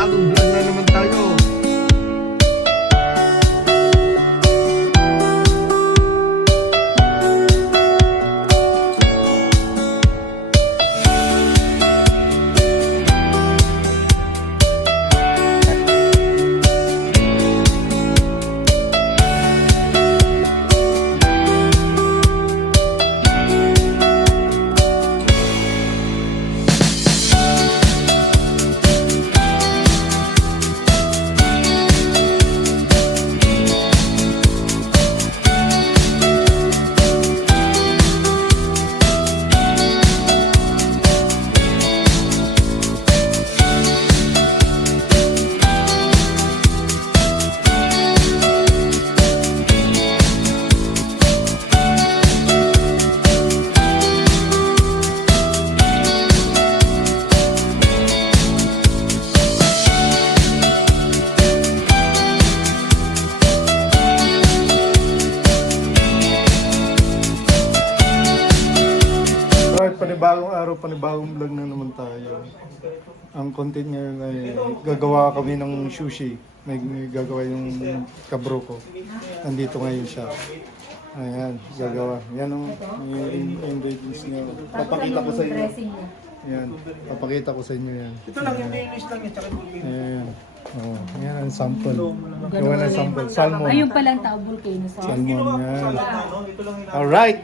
panibagong vlog na naman tayo. Panibagong araw, panibagong vlog na naman tayo. Ang content ngayon ay gagawa kami ng sushi. May gagawa yung kabro ko. Nandito ngayon siya. Ayan, gagawa. Yan ang ingredients niya. Papakita ko sa inyo. Ayan, papakita ko sa inyo yan. Ito lang yung mayonnaise lang yan, tsaka bulkin. Ayan. Oh, yan ang sample. Gawa ng sample. Salmon. Ayun palang tao volcano sauce. Salmon yan. Alright.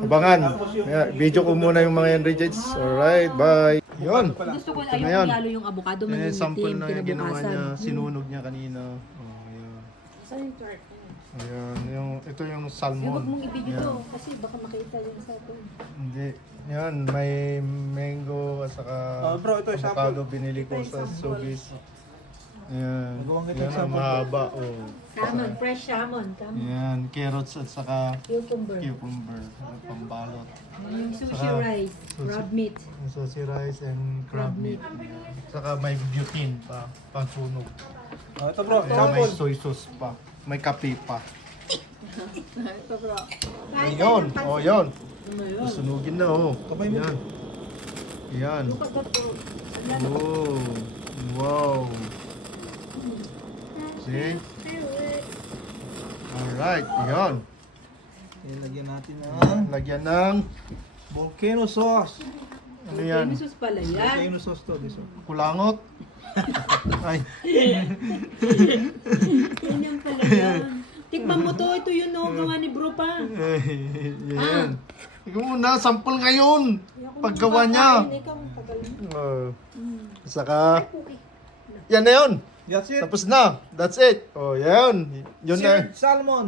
Abangan. Yeah, video ko muna yung mga ingredients. Alright, bye. Yun. Gusto ko Ito na ayaw yan. lalo yung avocado Eh, sample maninitim, na yung ginawa kinabukasan. niya. Sinunog niya kanina. Oh, ayan. Saan yung tart? Ayan. Ito yung Huwag salmon. mong i-video Ayan. to kasi baka makita yun sa atin. Hindi. Yan, may mango at saka Bro, ito, avocado binili ko sa Sobeys. Ayan. Magawang kita Yan ang example. mahaba. Oh. Salmon, fresh salmon. Tama. Yan, carrots at saka Cucumber. cucumber. Pambalot. Yung sushi Saka- rice, crab meat. Sushi rice and crab meat. Saka may butane pa, pangsunog. Ito bro, Ayan, may sample. soy sauce pa. May kape pa. Ito bro. Ayun, oh yun. Sunugin na oh. Kamay mo. Yan. Yan. Oh. Wow. See? Alright, yan. Lagyan natin ng Lagyan ng, volcano sauce. ano yan? Volcano sauce pala yan. Volcano sauce to, this one. Kulangot. Ay, Ganyan pala yan. Tikman mo to, ito yun oh, gawa ni bro pa. yan. Ikaw muna, sample ngayon. Paggawa niya. Ikaw, tagal mo. Saka, yan na yun. That's it. Tapos na. That's it. Oh, yan. Yun na. Seared salmon.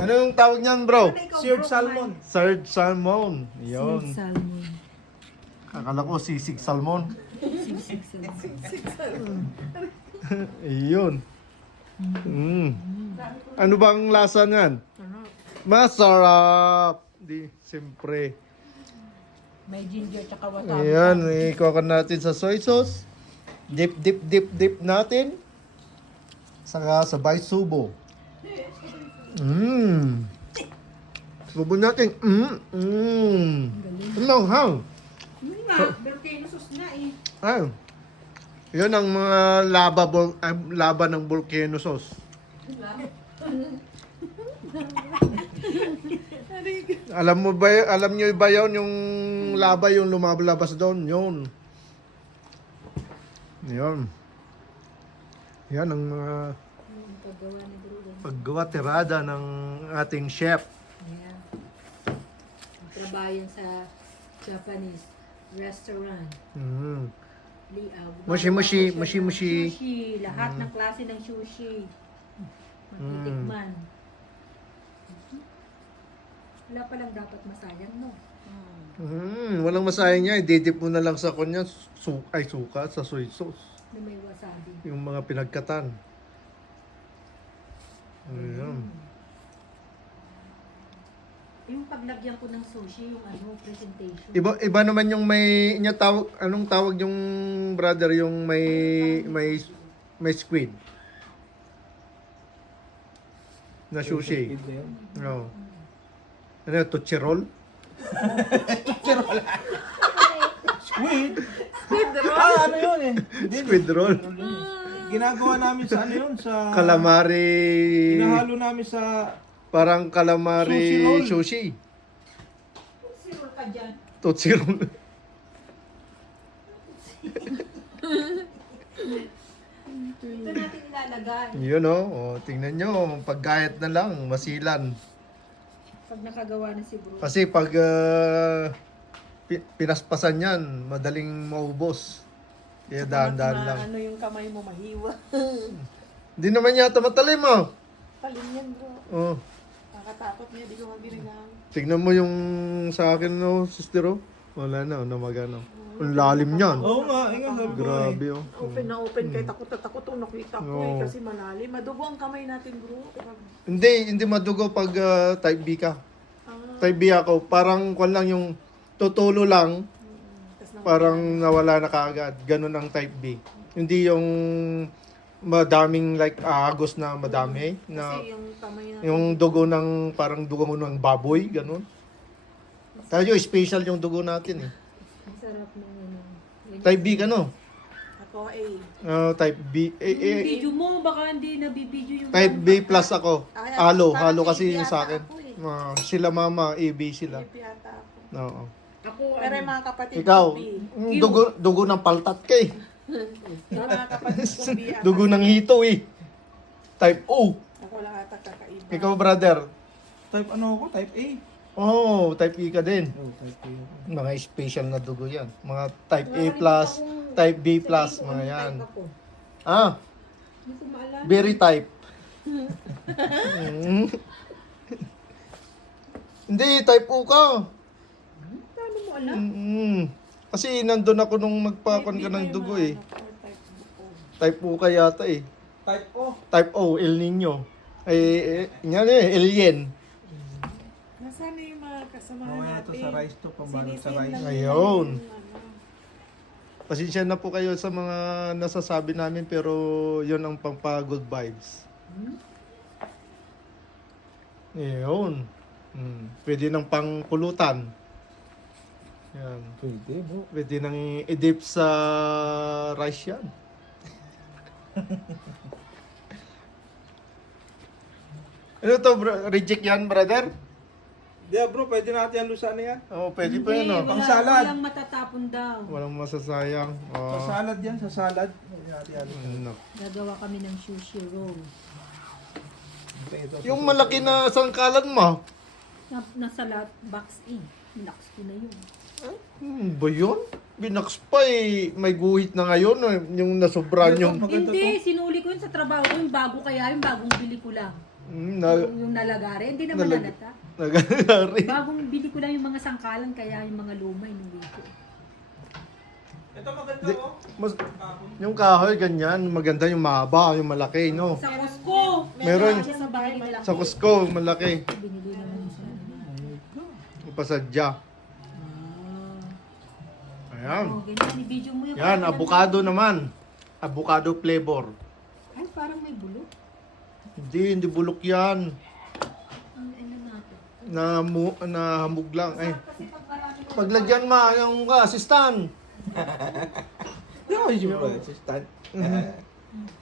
Ano yung tawag niyan, bro? Seared salmon. Third salmon. Yun. Salmon. Akala ko sisig salmon. Yun. Ano bang lasa niyan? Masarap. Di, siyempre. May ginger tsaka wasabi. Ayan, ikuha natin sa soy sauce. Dip, dip, dip, dip natin. Saka sabay subo. Subo natin. Ano, hang? Yun nga, volcano sauce na eh. Ay. Yun ang mga laba ng volcano sauce. Alam mo ba, alam niyo ba yun, yung laba yung lumalabas doon, yun. Yun. Yan ang mga Paggawa ni bro. paggawa tirada ng ating chef. Ayan. Trabaho yan sa Japanese restaurant. Liaw. Mushi-mushi, mushi-mushi. Sushi. Lahat ng klase ng sushi. Matitikman. Wala palang dapat masayang, no? Walang masayang niya, ididip mo na lang sa kanya suka sa soy sauce. Na may wasabi. Yung mga pinagkatan. Ayan. Yung paglagyan ko ng sushi, yung ano, presentation. Iba naman yung may tawag, anong tawag yung brother yung may squid na sushi. No. Ano, tuchirol? Squid? Squid roll? Ah, ano yun eh? Squid roll. Ah, ginagawa namin sa ano yun, sa... Calamari. Hinahalo namin sa... Parang calamari Sushi roll. sushi. Sirol ka dyan. Tootsie roll. Ito natin ilalagay. Yun oh. Tingnan nyo. Paggayat na lang. Masilan. Pag nakagawa na si Bro. Kasi pag pinaspasan yan, madaling maubos. Kaya dahan-dahan lang. Ano yung kamay mo mahiwa. Hindi naman yata matalim ah. Palin yan bro. Oh. Nakakatakot niya, di ko mabirigang. Tignan mo yung sa akin no, sister oh. Wala na, namagano. Ang lalim niyan. Oo nga, ingat sabi ko Grabe oh. Open na open kay takot na takot to nakita ko Oo. kasi malalim. Madugo ang kamay natin bro. Hindi madugo pag type B ka. Ah, Type B ako, parang kwan lang yung tutulo lang, tas na parang nawala na kaagad. Ganun ang type B. Hindi yung madaming like agos na madami na kasi yung kamay natin. yung dugo ng parang dugo ng baboy, ganun. Tayo special yung dugo natin eh. Ang sarap ng ano. Type B ka no? Ako eh. Type B. Yung video mo, baka hindi nabibidyo yung... Type B plus ako. Ay, Halo parang kasi AB yung sa akin. yata ako eh. Sila mama, AB sila. Hindi yata ako. Oo. Ako, pero yung mga kapatid Ikaw, ko, B. dugo ng paltat ka eh. Yung mga kapatid ko, B. ata. Dugo ng hito eh. Type O. Ako lang ata kakaiba. Ikaw brother. Type ano ako? Type A. Oh, type E ka din. Oh, type A. Mga special na dugo yan. Mga type A plus, type B plus, mga yan. Ah, Hindi ko maalala. very type. Mm. Hindi, type O ka. Paano mo alam? Kasi nandun ako nung magpakon ka ng dugo eh. Type O ka yata eh. Type O. Type O, El Nino. Yan eh, alien. Nasaan na yung mga kasamahan Mamaya natin? ito sa rice to, pambalot sa Sinisin rice. lang Ayun. yung ano. Pasensya na po kayo sa mga nasasabi namin pero yun ang pampagod vibes. Yun. Pwede ng pangpulutan. Yan. Pwede bro. Pwede nang i-dip sa rice yan. Ano to bro? Reject yan brother? Yeah bro, pwede natin halusan na yan. Oo, pwede pa yun oh. Pang salad. Walang matatapon daw. Walang masasayang. Sa Oh. salad yan, sa salad. Pwede natin halusan. Ano. Gagawa kami ng sushi roll. Ito, Yung malaki na sangkalan mo. Nasa box in. Relax ko na yun. Ba yun? Binaks pa eh. May guhit na ngayon eh. Yung nasobran yung... Maganda Hindi, sinuli ko yun sa trabaho ko. Yung bago kaya, yung bagong bili ko lang. Yung nalagari. Hindi naman Nalag- halata. Nagagari. Bagong bili ko lang yung mga sangkalan, kaya yung mga luma inuwi ko. Ito maganda oh. Mas, yung kahoy ganyan, maganda yung mahaba, yung malaki, no? Sa Costco! Meron Siya sa bahay malaki. sa Costco, malaki. Binili naman sa Yung pasadya. Ayan. Oh, ganyan. I-video mo yung... Yan, avocado naman. Avocado flavor. Ay, parang may bulok. Hindi bulok yan. Ano natin? Nahamog lang. Ay, Kasi pag marami ko... paglagyan ma, yung assistant. Yung bro, assistant.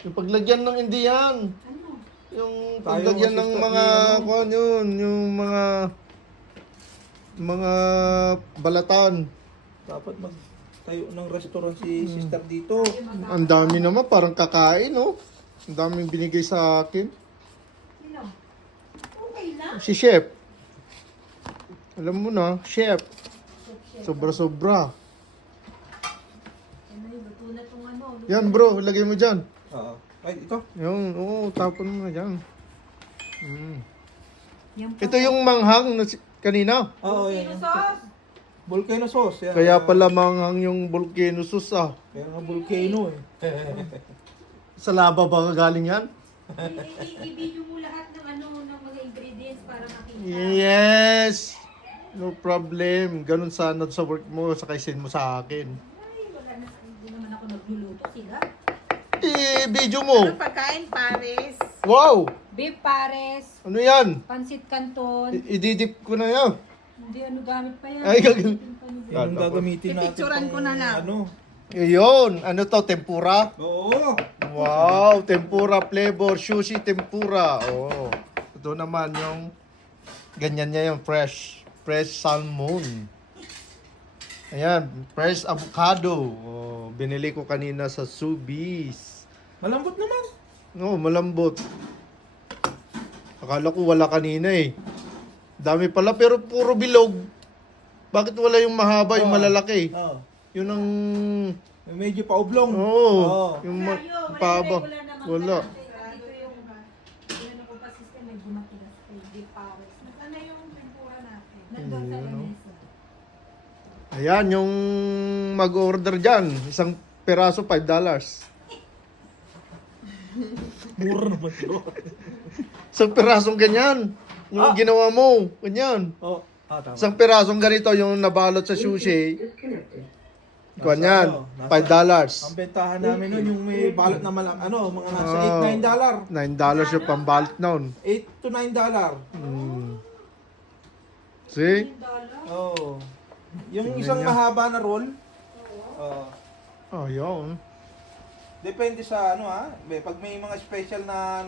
Yung paglagyan ng hindi yan. Ano? Yung Tayo paglagyan ng assistant mga, ni ano. kuwan yun, yung mga balatan. Dapat magtayo ng restaurant si sister dito. Ang dami naman, parang kakain, no? Ang daming binigay sa akin. Sino? Okay lang. Si Chef. Alam mo na, Chef. Sobra-sobra. Ano yung luto na tong ano? luto Yan na- bro, lagay mo dyan. Oo. Ay, ito. Yung, oo, tapon mo na dyan. Yan po. Ito yung manghang na kanina. Oo, yan. sauce. Volcano sauce. Yan. Kaya pala manghang yung volcano sauce ah. Kaya nga volcano eh. Sa laba ba galing yan? I-video mo lahat ng ano, ng mga ingredients para makita. Yes! No problem. Ganun sana sa work mo, sa kaisin mo sa akin. Ay, wala na. Hindi naman ako nagluluto sila. Video mo. Ano pagkain, Paris? Wow! Beef Pares, Ano yan? pansit canton. Ididip ko na yan. Hindi ano gamit pa yan. Ay, gagamit. Yan ang gagamitin natin. Pipicturan ko na lang. Ano? Yun. Ano to, tempura? Oo. Wow, tempura flavor, sushi tempura. Oh. Ito naman yung ganyan niya yung fresh salmon. Ayan, fresh avocado. Oh, binili ko kanina sa Subis. Malambot naman. No, malambot. Akala ko wala kanina eh. Dami pala pero puro bilog. Bakit wala yung mahaba, yung malalaki? Oo. Yun ang Medyo paublong. Oo, Oo. yung Tayo, paba. regular naman Wala. pala. Dito yung ano ko pa system, may gumatigas. May powers. Ano yung tempura natin? Nandun sa Ayun, oh. lamesa. Ayan, yung mag-order dyan. Isang peraso, $5. Mura naman yun. Isang perasong ganyan. Yung ginawa mo, ganyan. Oh, tama. Isang perasong ganito, yung nabalot sa sushi. Ganyan, $5. Ang bentahan namin nun, yung may balot na mga nasa $8-9. $9 yung pambalot nun. $8 to $9. See? Oh. Yung Tingnan isang niya. mahaba na roll. Oh. Oh, yun. Depende sa pag may mga special na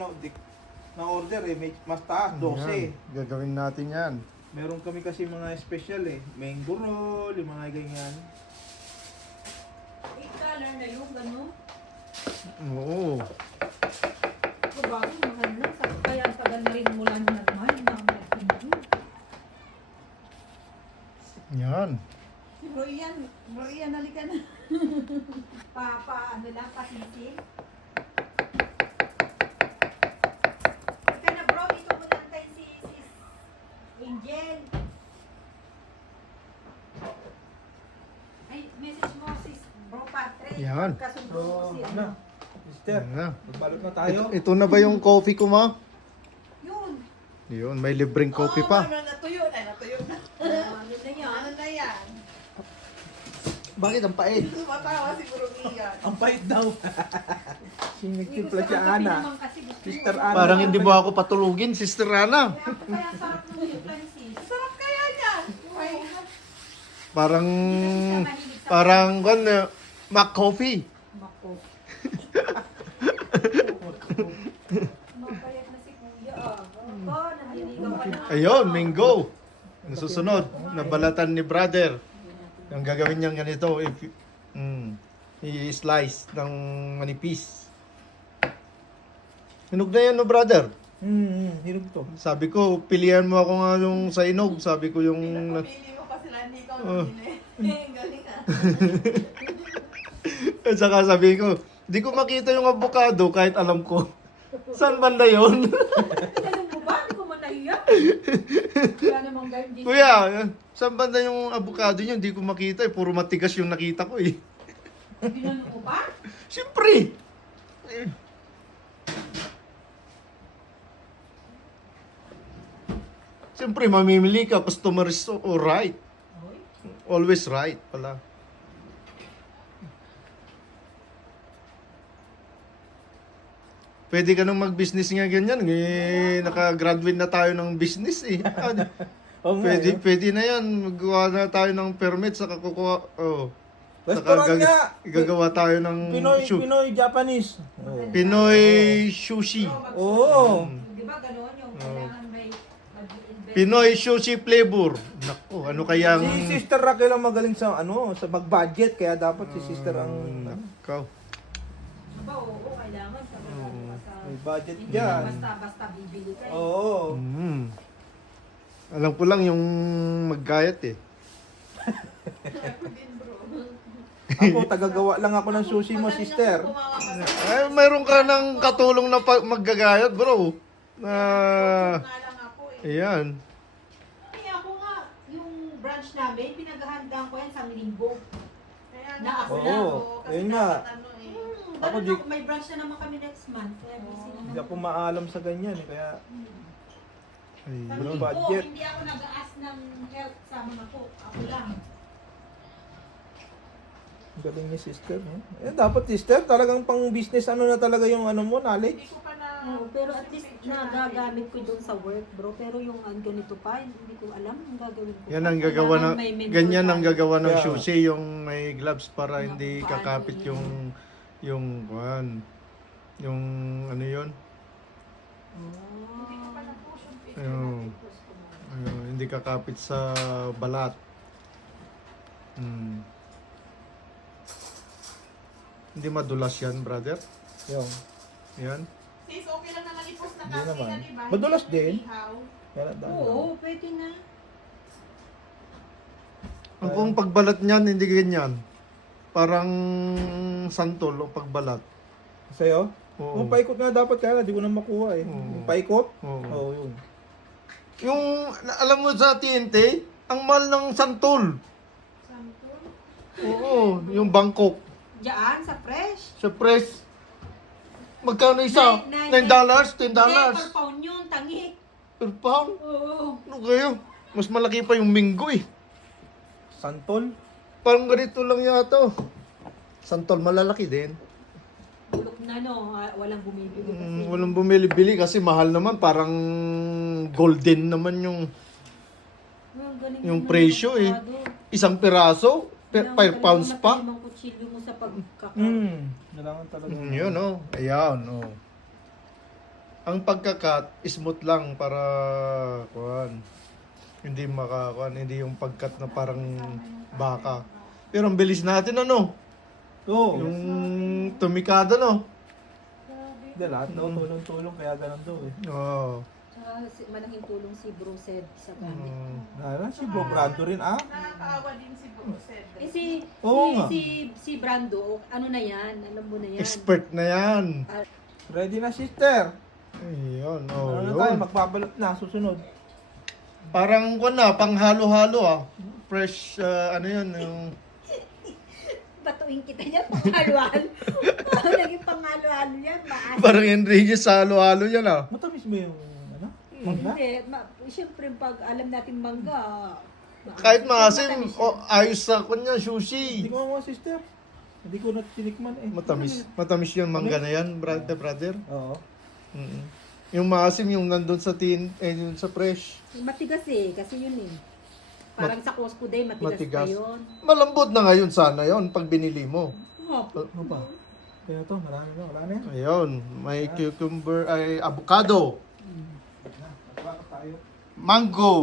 na order may mas taas, 12. Yan. Gagawin natin yan. Meron kami kasi mga special mango roll, yung mga ganyan. $8 na yung gano'n. Oo. Bago, mahal na. Kaya ang tagal na rin mula nung nagmahal. Yan. Bro Ian, halika na. Ano lang, pasisil. Halika na bro, dito mo nantay si Angel. Ay, message mo si Bro Patrick. Yan. Kasundo mo si Ano? Sister, Yan na. magbalot na tayo. Ito na ba yung coffee ko, ma? Yun. Yun, may libreng coffee pa. Natuyo na. Ano na yan? Ano na yan? Bakit ang pait? Tumatawa si Bro Ian. Ang pait daw. Sino nagtimpla si Ana? naman kasi gusto Sister Ana. Parang hindi mo ako patulugin, Sister Ana. Kaya sarap nung yung Francis. Sarap kaya niyan. Ay, Parang Mac Coffee. Mako. Mapayat na si Kuya. Nahiligaw pa na. Ayun, mango. Ang susunod, nabalatan ni brother. Ang gagawin niyang ganito, i-slice ng manipis. Hinog na yan, no, brother? Hirap to. Sabi ko, pilihan mo ako nga yung sa inog. Sabi ko yung... napili mo pa sila, hindi ikaw namili. Galing ah. At saka sabi ko, di ko makita yung avocado kahit alam ko. Saan banda yun? Alam mo ba? Hindi ko man nahiya. Wala namang ganyan dito. Kuya, saan banda yung avocado nyo? Di ko makita eh. Puro matigas yung nakita ko eh. Ginano ko ba? Siyempre! Siyempre, mamimili ka. Customer is right. Always right pala. Pwede ka nang mag-business nga ganyan. Naka-graduate na tayo ng business eh. Oo nga, Pwede na yan. Magawa na tayo ng permit sa kukuha. Oh. Restaurant nga. Gagawa tayo ng Pinoy Japanese. Pinoy sushi. Oo. Di ba gano'n yung kailangan may mag-invest. Pinoy sushi flavor. Naku, ano kayang... Si Sister Raquel ang magaling sa sa mag-budget kaya dapat si Sister ang Nakaw. Aba, oo, kailangan. may budget Hindi diyan. basta-basta bibili ka. Oo. Alam ko lang yung maggayat eh. Ako tagagawa lang ako ng sushi mo, Sister. Ay, mayroon ka ng katulong na maggagayat, bro. Nga lang ako eh. Ayan. Ay, ako nga, yung branch namin, pinaghahandaan ko yan sa linggo. Kaya Na nga ako ako lang. Oo. kasi Ayun nga. dapat ano eh. Ako Ganun di- ako, may branch na naman kami next month. Kaya busy naman. Hindi ako maalam sa ganyan kaya Ay, Sa bro. linggo, Budget. hindi ako nag-ask ng help sa mga ko. Ako lang. ang galing ni Sister. Dapat Sister, talagang pang business na talaga yung mo, Hindi knowledge. ko pa na... Oo, pero at least nagagamit ko doon sa work, bro. Pero yung ganito pa, hindi ko alam ang gagawin ko. Yan ang pa. gagawa Kailangan ng may mentor ganyan ang tayo. gagawa ng Kaya- sushi, yung may gloves para hindi Paano kakapit yun? yung kuwan. Yung ano yun? Ayun. Ayun, hindi kakapit sa balat. Hindi madulas yan, brother. Yung. Yan. Sis, okay lang naman i-post na Hindi kasi naman. na, di ba? Madulas Hindi din. ihaw. Oo, pwede na. Ang kung pagbalat niyan, hindi ganyan. Parang santol o pagbalat. Sa'yo? Oo. Yung paikot nga dapat kaya, di ko na makuha eh. Oo. Yung paikot? Oo. Oo, yun. Yung, alam mo sa TNT, ang mahal ng santol. Santol. Oo, yung Bangkok. Diyan, sa fresh. Sa press. Magkano isa? $9? $10? Per pound yun, tangik. Per pound? Oo. Ano kayo? Mas malaki pa yung minggo eh. Santol? Parang ganito lang yata. Santol, malalaki din. Bulok na no, walang bumibili kasi. Walang bumili-bili kasi mahal naman. Parang golden naman yung presyo eh. Isang piraso, 5 pounds pa. Ang kutsilyo mo sa pagkakaw. Kailangan talaga. Yun oh. Ayan oh. Ang pagkakat, smooth lang para kuhan. Hindi makakuhan, hindi yung pagkat na parang baka. Pero ang bilis natin ano. Oo. Yung tumikada no. Hindi, lahat daw tulong-tulong kaya ganun daw eh. Oo. Tsaka malaking tulong si Brused sa gamit. Si Bro Brando rin ah. Nakakaawa din si Brused. Eh Oo nga. si Brando, ano na yan? Alam mo na yan. Expert na yan. Ready na sister. Ayun, oh, Ano na tayo, yun. magbabalot na, susunod. Parang kung na, pang halo-halo ah. Fresh, ano yun, yung... Batuin kita niya, panghalo-halo. Ano naging panghalo-halo yan? Maas. Parang ingredients sa halo-halo yan ah. Matamis ba yung, ano? Mangga? Hindi, siyempre pag alam natin mangga, Kahit maasim, matamis oh, ayos sa kanya, Hindi sushi. ko mga sister. Hindi ko natinikman eh. Matamis. Matamis yung mangga na yan, brother. Oo. Mm. Yung maasim, yung nandun sa tin, yung sa fresh. Matigas eh, kasi yun eh. Parang sa Costco day, matigas, Matigas. pa yun. Malambot na ngayon sana yon pag binili mo. Oh, Ano ba? Kaya to, marami na, wala na yan. Ayun, may cucumber, ay avocado, Wala tayo. mango.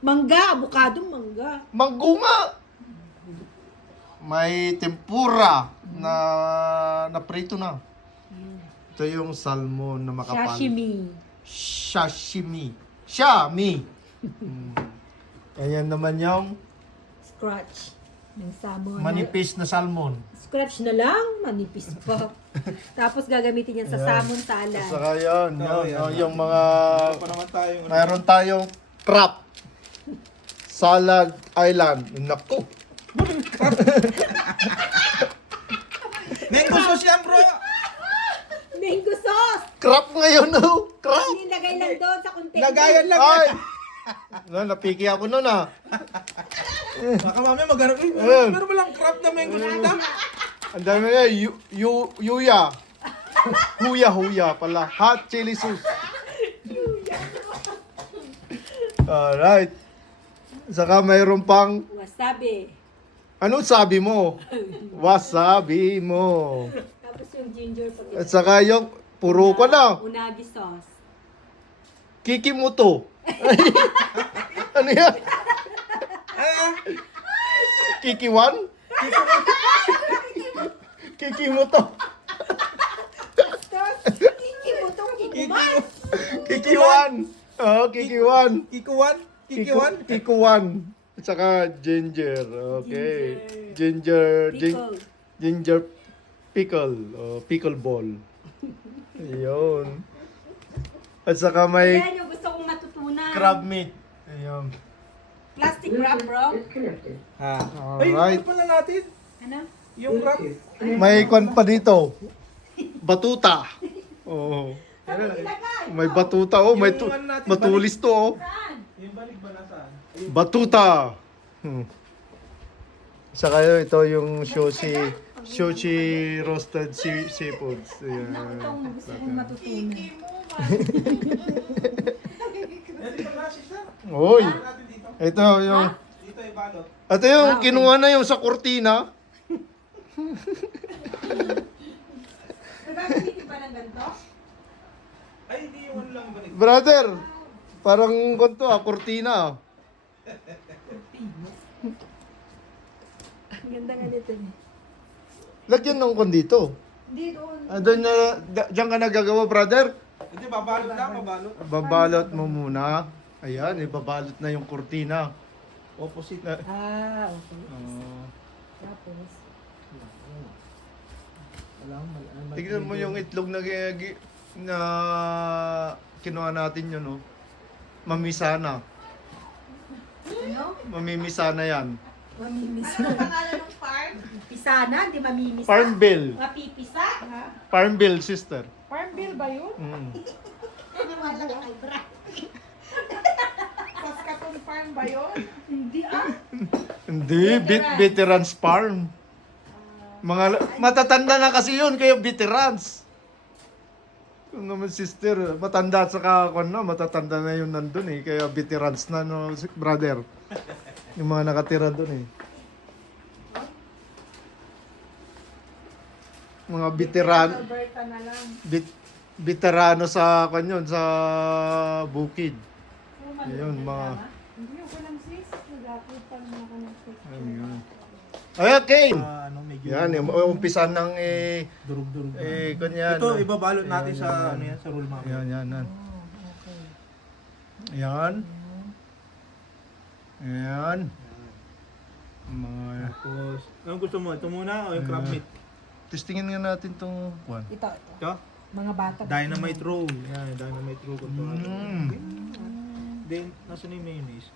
mangga, abukado, mangga. Mango nga! May tempura na prito na. Ito yung salmon na makapal. Sashimi. Sashimi. Shami. Ayan naman yung Scratch. Ng salmon. manipis na salmon. Scratch na lang, manipis pa. Tapos gagamitin yan sa salmon salad. Saka yun, Oo, yun, yan. yung mga... Wala pa naman tayo. Mayroon tayong crab. Salad Island. Naku. Mango sauce yan bro! Mango sauce! Crab ngayon, no? Crab. Nilagay lang doon sa container. Lagayan lang Ay! yan! Napiki ako nun ah. Baka mamaya magharap. Ayun. Meron ba lang crab na mango sauce? Ang dami na yuya. Huya pala. Hot chili sauce. Alright. Saka mayroon pang, Wasabi. ano sabi mo? Wasabi mo. Tapos yung ginger At saka yung puro ko na. unagi sauce. Kikimoto. Ano yan? Kikiwan? Kikimoto. Kikimutong kikuman. Kikiwan. Oo, kikiwan. Kikuan? Kikiwan? Kikuwan. At saka ginger. Okay. Ginger. Pickle. Ginger pickle. Pickle ball. Ayun. At saka may Yan yung gusto kong matutunan. crab meat. Ayun. Plastic wrap, bro. Ha. Alright. Ay, yung pala natin. Ano? Yung crab. May kwan pa dito. Batuta. Oo. May batuta oh, may Yung ano natin, matulis to oh. Yung balik ba nasaan? Batuta. Saka yun, ito yung sushi roasted seafoods. Ayan. Itong gusto kong matutunan. Dito na sister. Oy, Natin dito. ito yung Dito ay balot. ito yung kinuha na yung sa kurtina. Gagamitin ba ng ganito? Ay, hindi yung lang ba? Brother, parang ganito kurtina. Ang ganda nga nito eh. Lagyan ng kon dito. Hindi doon. Doon na, diyan ka nagagawa, brother. Hindi, babalot na, babalot. Babalot mo muna. Ayan, ibabalot na yung kurtina. Opposite. Ah, okay. Oh. Tapos, Tignan mo yung itlog na, na kinuha natin yun, oh. Mamisana. Ano? Mamimisana yan. mamimis. Ano ang pangalan ng farm? Pisana, di mamimisa. Farm bill. Mapipisa. Farm bill, sister. Farm bill ba yun? Mm. Wala ka kay Brad. Saskatoon farm ba yun? Hindi ah. Hindi, veterans farm. Mga matatanda na kasi yun, kaya veterans. Yung naman sister, matanda at saka na, matatanda na yun nandun eh, kaya veterans na no, brother. Yung mga nakatira doon eh. Mga veterano, Alberta na lang. veterano sa kanyon sa bukid. Ayun, mga Hindi ko lang sis. Nagapod pa naman ako ng picture. ayun. Okay. Ano, medyo Yan, umpisa ng durug-durug. kanyan. Ito, ibabalot natin Ayan, sa yan. ano yan, sa roll mamaya. Yan, yan, yan. Ayan. Ayan. Mga... Tapos, anong gusto mo? Ito muna o yung crab meat? Testingin nga natin tong kwan. Ito. Ito? Mga bata. Dynamite roll. Yan, dynamite roll. Mm. Then, nasa na yung mayonnaise?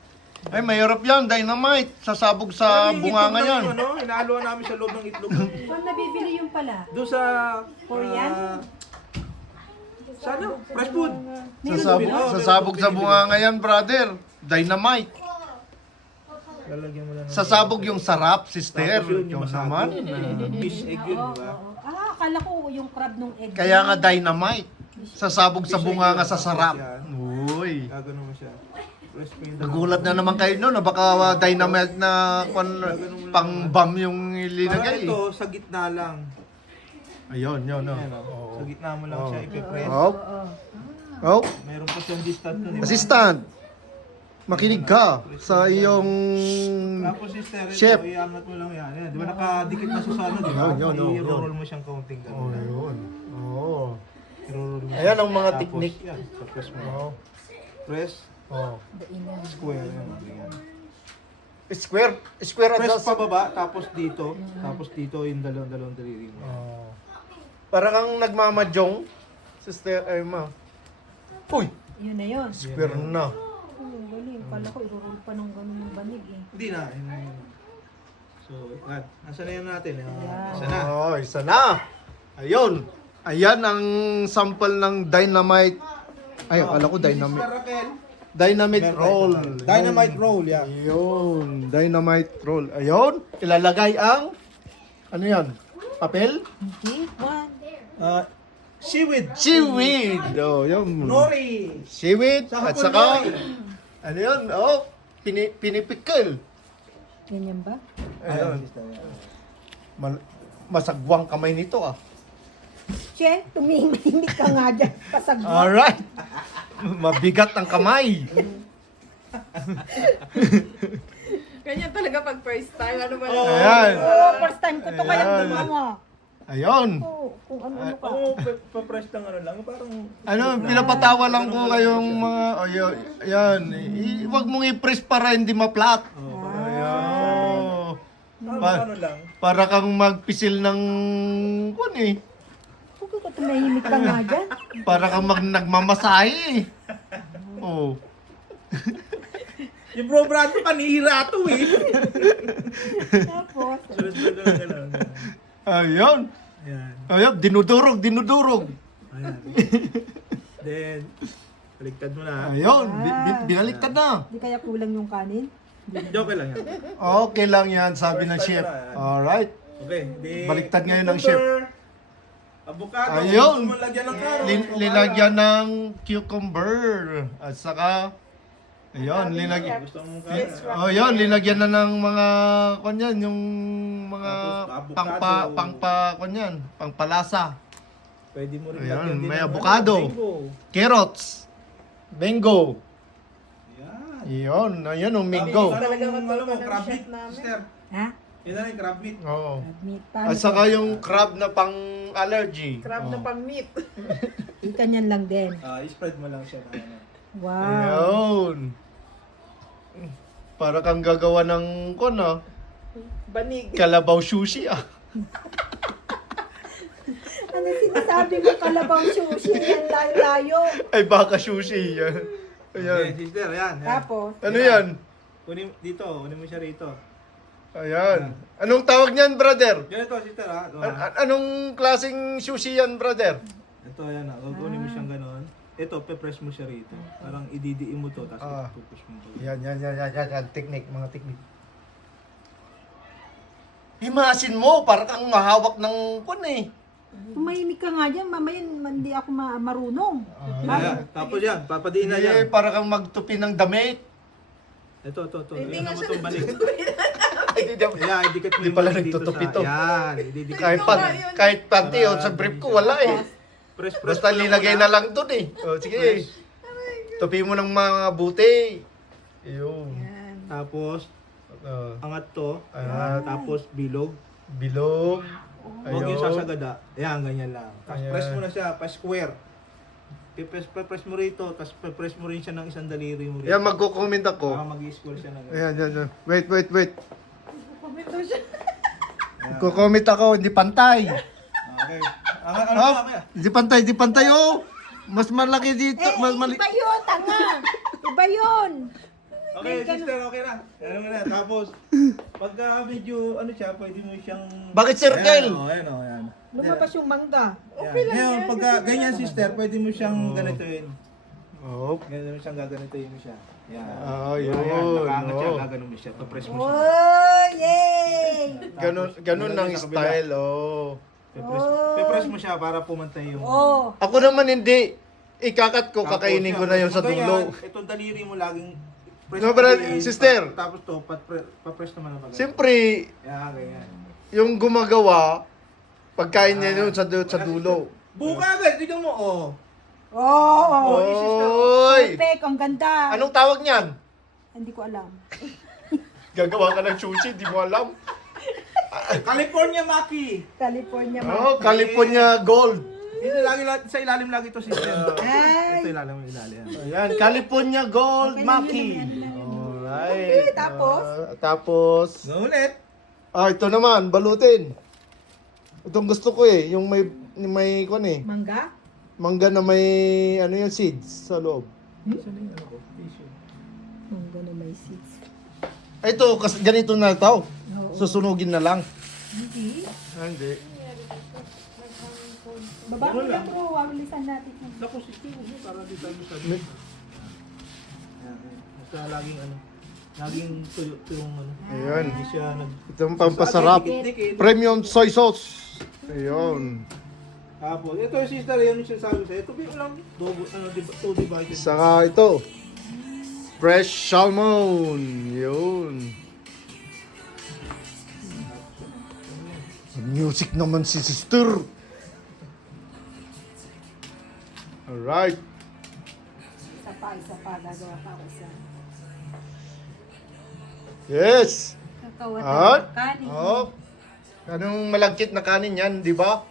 Ay, mahirap yan. Dynamite. Sasabog sa Yung bunganga itlog yan. ng Ano, hinahaluan namin sa loob ng itlog. Saan nabibili yung pala? Doon sa... Korean? Sa ano? Fresh food. Sasabog sa bunganga yan, brother. Dynamite. Lalagyan mo lang ng... Sasabog yung sarap, sister. Tapos yun, yung Yung masabog. naman. Fish egg yun, Oo, di ba? oo. Ah, akala ko yung crab nung egg. Kaya nga dynamite. Sasabog sa bunganga sa sarap. Uy. Gagano mo siya. Fresh cream. Nagulat na naman kayo no, na baka dynamite na pang bomb yung Parang ilinagay. ito, sa gitna lang. Ayun, yun, no. Ayan, oh. Sa gitna mo lang siya ipipress. Oh. Oh, Meron pa siyang distant nun, di ba? assistant. Makinig ka sa iyong Tapos sister, ito, Chef. iangat mo lang yan. Ayan, di ba nakadikit na sa ano, di ba? Yun, I-roll mo siyang counting Oh, gano'n. yun. Oh. I-roll mo. Ayan ang mga Tapos, technique. Yan, sa press mo. Oh. Press, Oh. square. Yan. Square at Press last. pababa, tapos dito yung dalawang daliri mo. Oh. Para kang nagmamadyong, sister Emma. Uy, Yun na yun. square na. Oh, galing. Kala ko irurol pa ng ganun yung banig eh. Hindi na. Yun. So, yan. Nasaan na yan natin? Nasaan na? Oh, isa na. Ayun. Ayan ang sample ng dynamite. Ay, akala ko dynamite. Sister Raquel. Dynamite roll. Dynamite roll, yeah. Ayun, dynamite roll. Ayun, ilalagay ang ano 'yan? Papel? Okay, one. Seaweed. Seaweed. Oh, yun. Nori. Seaweed Saka at saka nori. ano 'yun? Oh, pinipikil. Ganyan ba? Ayun. Masagwang kamay nito ah. Che, tumimimik ka nga dyan. Pasagwa. Alright. Mabigat ang kamay. Ganyan talaga pag first time. Ano ba? Ayan. Oo, first time ko to kaya Ayan. gumawa. Ayun. Oo, kung ano-ano ka. Oo, pa-press lang ano lang. Parang... Ano, pinapatawa lang po kayong mga, ayan, huwag mong i-press para hindi ma-flat. Ayan. Parang ano lang. Para kang magpisil ng, kung eh, Huwag ka tumahimik ka nga dyan. para kang nagmamasahe eh. Oh. Yung bro brand ko kanihira to eh. Tapos, Sunod-sunod lang gano'n. Ayun. Ayan. Ayun, dinudurog. Ayan. Then, baliktad mo na. Ayun, binaliktad na. di kaya kulang yung kanin? Joke lang yan. Okay lang yan, sabi ng chef. Alright. Okay. Di, Baliktad ngayon ng chef. Avocado. Ayun. Gusto mo lagyan ng carrot. Linagyan ng cucumber. At saka, ayun, Gusto mo carrot. Oh, yun, linagyan na ng mga kanyan, yung mga Tapos, avocado. pangpalasa. Pwede mo rin Ayan, lagyan din may ng avocado. mango. Carrots. Mango. Yan. Yun, ayun yung mango. Talaga mo, crab meat, sister. Ha? Yan na rin, crab meat. Oo. Meat At saka yung crab na pang allergy. Crab na pang-meat. Ganyan lang din. I-spread mo lang siya. Wow. Ayun. Para kang gagawa ng Banig. kalabaw sushi ah. Ano sinasabi mo kalabaw sushi? Yan layo-layo. Ay baka sushi yan. Ayan. Ayan. Sister, ayan. Tapos, Ano yan? Kunin mo siya rito. Ayan. Anong tawag niyan, brother? Ganito, sister, ha? Ito, Anong klaseng sushi yan, brother? Ito, ayan, ha? Kunin mo siyang ganon. Ito, pe-press mo siya rito. Parang ididiin mo to, tapos pupush mo to. Yan. Technique, mga technique. Himasin mo, para kang mahawak ng eh. tumahimik ka nga dyan. Mamaya hindi ako marunong. Ayan, tapos yan, papadiin na Hindi, yan. para kang magtupi ng damit. Ito. Hindi Ayan nga mo siya itong balik. Ay, di daw. Ayan, idikit mo Hindi yung pala balik dito nagtutupi sa... to. Yan, ididikit Kahit, mo. kahit panty yun, sa brief ko, wala eh. Press Basta mo lang nilagay muna. na lang dun eh. O, sige. Tupi mo ng mga buti. Ayun. Tapos, Ah, angat to. Angat. Tapos, bilog. bilog. Huwag yung sasagada. Ayan, ganyan lang. Tapos Ayan. press mo na siya, pa-square. Press mo rito, tapos press mo rin siya ng isang daliri mo rito. Yan, magko-comment ako. Para mag-square siya ng Ayan. Wait. Kumito siya. Magko-comment ako, hindi pantay. Okay. Ano Oh, mamaya? hindi pantay oh. Mas malaki dito, mas mali. Iba yun, tanga. Iba yun. Okay, sister, okay na. Ano mo na. Tapos, pagka medyo, siya, pwede mo siyang... Bakit circle? Ayan. Lumabas yung mangga. Okay lang yan. Pagka ganyan, sister, pwede mo siyang ganituin. Oh. Ganito mo siyang gaganituin mo siya. Yan. Ah, yun. Nakaangat siya, Oh. gaganon mo siya. Papress mo siya. Oh, yay! Ganun ang style, oh. Papress mo siya para pumantay yung... Oh. Ako naman hindi. Ikakat ko, Tapos kakainin yan, ko na yung sa pag ganyan, dulo. Itong daliri mo laging press No, mo brad, din, sister. Tapos to, papress naman ang bagay. Siyempre, Yan, ganyan. yung gumagawa, pagkain niya yun sa dulo. Buka agad, tignan mo, oh. Oh. Oy! Perfect, ang ganda. Anong tawag niyan? Hindi ko alam. Gagawa ka ng sushi, di mo alam. California Maki. California Oh, California Gold. Ito sa ilalim lagi to, sister. Ay. Ito ilalim. Ayan, California Gold Maki. Alright. Tapos? Tapos, Ulit. ito naman, balutin. Itong gusto ko eh, yung may Mangga? mangga na may yung seeds sa loob. Mangga na may seeds. Ito, kasi ganito na ito. Susunugin na lang. Hindi. Hindi. Baba mo na bro, wawalisan natin. Tapos ito, para di tayo sa May- Basta laging tuyo yung Ayan. Hindi siya Itong pampasarap. Dikit-dikit. Premium soy sauce. Ayun. Tapos, ito yung sister, yun yung sinasabi sa'yo. Ito yung lang, two divided. Saka ito. Fresh salmon. Yun. Music naman si sister. Alright. Isa pa, gagawa pa ako isa. Yes. Kakawat At, ng kanin. anong malagkit na kanin yan, di ba?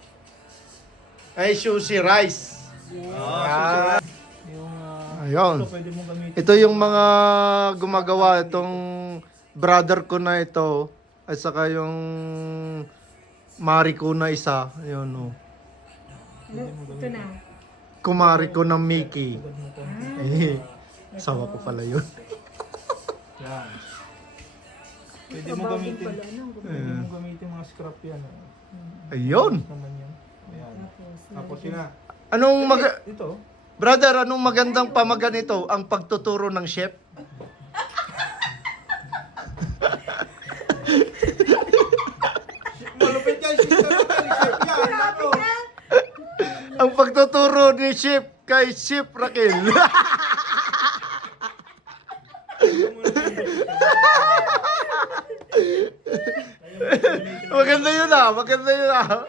Ay, sushi rice. Yes. Ah, Yung, ayun. ito pwede mong gamitin. Ito yung mga gumagawa, itong brother ko na ito, at saka yung mari ko na isa. Ayun, oh. Ito na. Kumari ko ng Mickey. Eh, asawa ko pala yun. Yan. Pwede mong gamitin. Pwede mong gamitin mga scrap yan. Ayun. Naman yan. Ayan. Tapos yun na. Ito. Brother, anong magandang pamagan ito? Ang pagtuturo ng chef? Malupit yan, sister. Yan, ako. Ang pagtuturo ni chef kay Chef Raquel. Maganda yun ah.